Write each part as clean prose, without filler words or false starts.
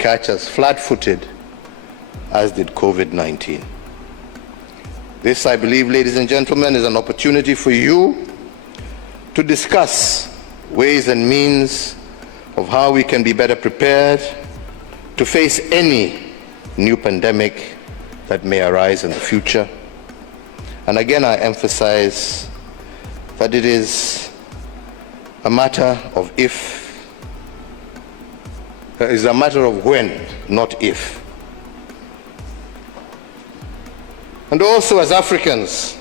catch us flat-footed, as did COVID-19. This, I believe, ladies and gentlemen, is an opportunity for you to discuss ways and means of how we can be better prepared to face any new pandemic that may arise in the future. And again, I emphasize that it is a matter of if, it is a matter of when, not if. And also as Africans,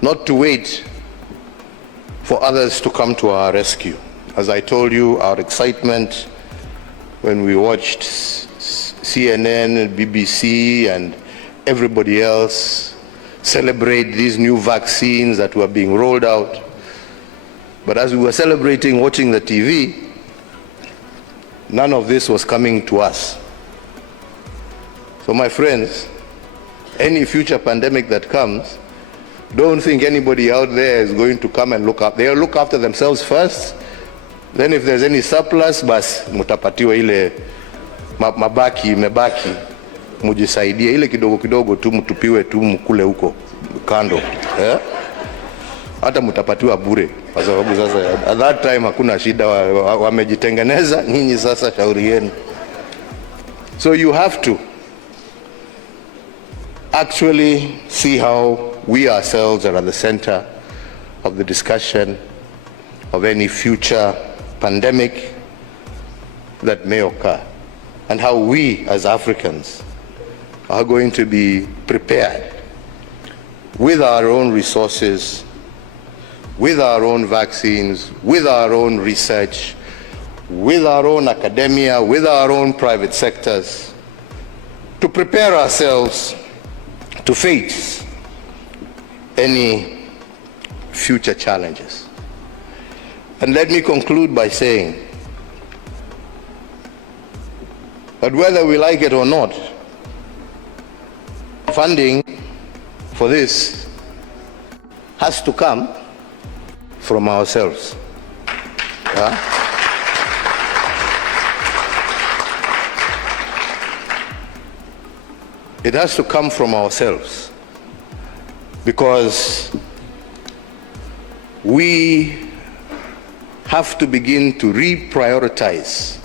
not to wait for others to come to our rescue. As I told you, our excitement when we watched CNN, BBC, and everybody else celebrate these new vaccines that were being rolled out. But as we were celebrating watching the TV, none of this was coming to us. So my friends, any future pandemic that comes, don't think anybody out there is going to come and look up. They'll look after themselves first. Then if there's any surplus, bas mutapatiwa ile mabaki mebaki, mujisaidie ile kidogo kidogo tu, mtupiwe tu mkule huko kando, hata mutapatiwa bure, kwa sababu sasa at that time hakuna shida, wamejitengeneza, nyinyi sasa shauri yenu. So you have to actually see how we ourselves are at the center of the discussion of any future pandemic that may occur, and how we as Africans are going to be prepared with our own resources, with our own vaccines, with our own research, with our own academia, with our own private sectors, to prepare ourselves to face any future challenges. And let me conclude by saying that whether we like it or not, funding for this has to come from ourselves. It has to come from ourselves, because we have to begin to reprioritize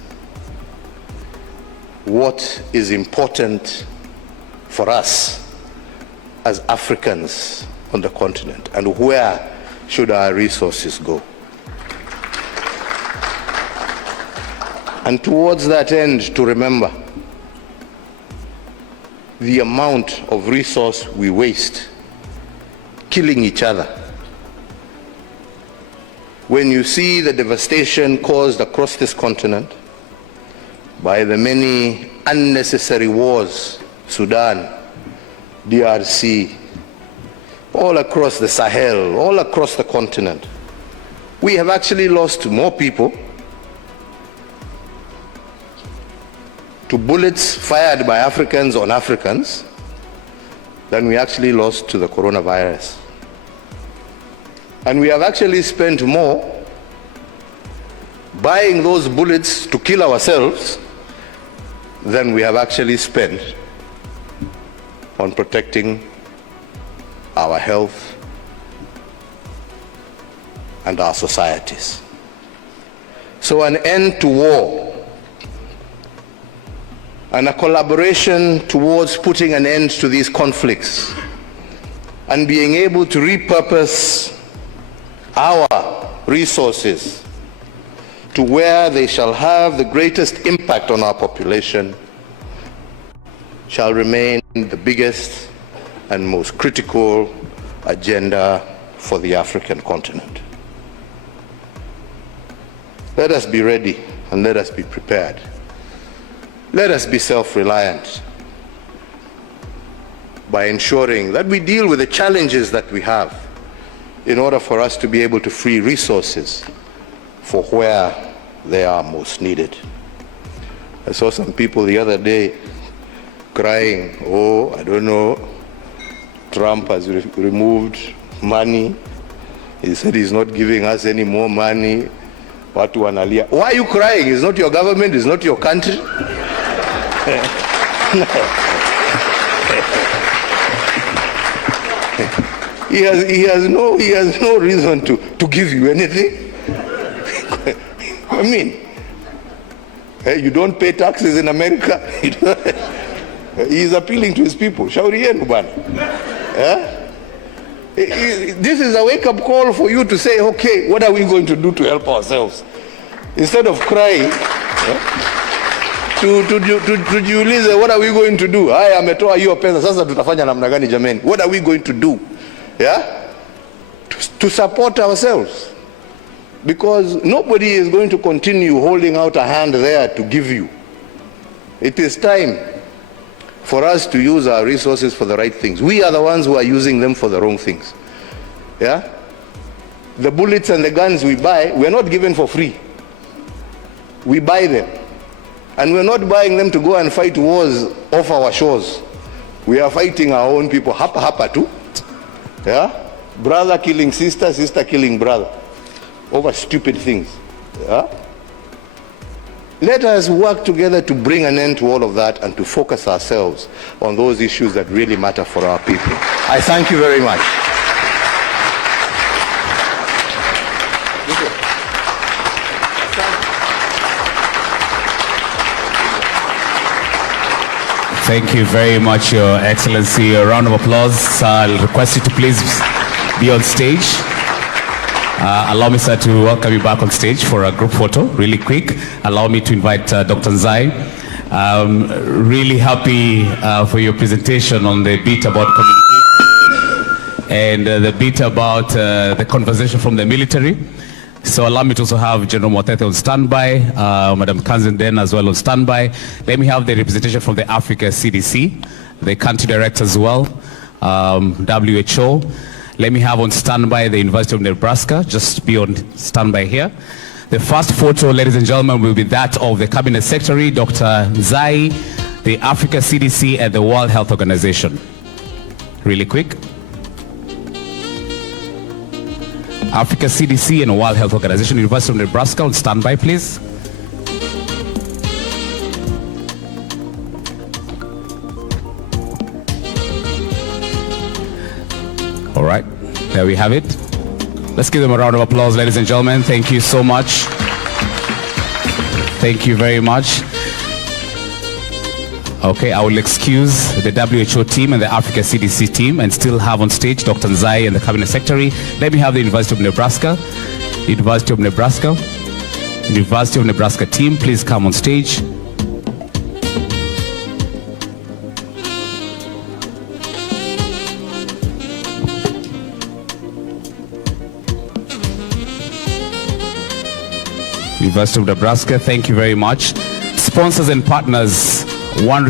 what is important for us as Africans on the continent, and where should our resources go. And towards that end, to remember the amount of resource we waste killing each other. When you see the devastation caused across this continent by the many unnecessary wars, Sudan, DRC, all across the Sahel, all across the continent, we have actually lost more people to bullets fired by Africans on Africans than we actually lost to the coronavirus. And we have actually spent more buying those bullets to kill ourselves than we have actually spent on protecting our health and our societies. So an end to war and a collaboration towards putting an end to these conflicts and being able to repurpose our resources to where they shall have the greatest impact on our population shall remain the biggest and most critical agenda for the African continent. Let us be ready and let us be prepared. Let us be self-reliant by ensuring that we deal with the challenges that we have in order for us to be able to free resources for where they are most needed. I saw some people the other day crying, oh, I don't know, Trump has removed money. He said he's not giving us any more money. Watu wanalia. Why are you crying? It's not your government, it's not your country. He has no reason to give you anything. I mean, you don't pay taxes in America. He is appealing to his people. Shauri yenu bana. This is a wake-up call for you to say, okay, what are we going to do to help ourselves? Instead of crying, tujiulize, what are we going to do? Haya, ametoa hiyo pesa, sasa tutafanya namna gani jameni? What are we going to do? To support ourselves. Because nobody is going to continue holding out a hand there to give you. It is time for us to use our resources for the right things. We are the ones who are using them for the wrong things. The bullets and the guns we buy, we're not given for free. We buy them. And we're not buying them to go and fight wars off our shores. We are fighting our own people. Hapa too. Brother killing sister, sister killing brother. Over stupid things. Let us work together to bring an end to all of that and to focus ourselves on those issues that really matter for our people. I thank you very much. Thank you very much, Your Excellency. A round of applause. I'll request you to please be on stage. Allow me, sir, to welcome you back on stage for a group photo, really quick. Allow me to invite Dr. Nzai. Really happy for your presentation on the bit about communication and the bit about the conversation from the military. So allow me to also have General Motete on standby, Madam Kanzenden as well on standby. Let me have the representation from the Africa CDC, the country director as well, WHO. Let me have on standby the University of Nebraska, just be on standby here. The first photo, ladies and gentlemen, will be that of the Cabinet Secretary, Dr. Nzai, the Africa CDC and the World Health Organization. Really quick. Africa CDC and World Health Organization, University of Nebraska on standby, please. All right, there we have it. Let's give them a round of applause, ladies and gentlemen. Thank you so much. Thank you very much. Okay, I will excuse the WHO team and the Africa CDC team and still have on stage Dr. Nzai and the Cabinet Secretary. Let me have the University of Nebraska. University of Nebraska. University of Nebraska team, please come on stage. University of Nebraska, thank you very much. Sponsors and partners, one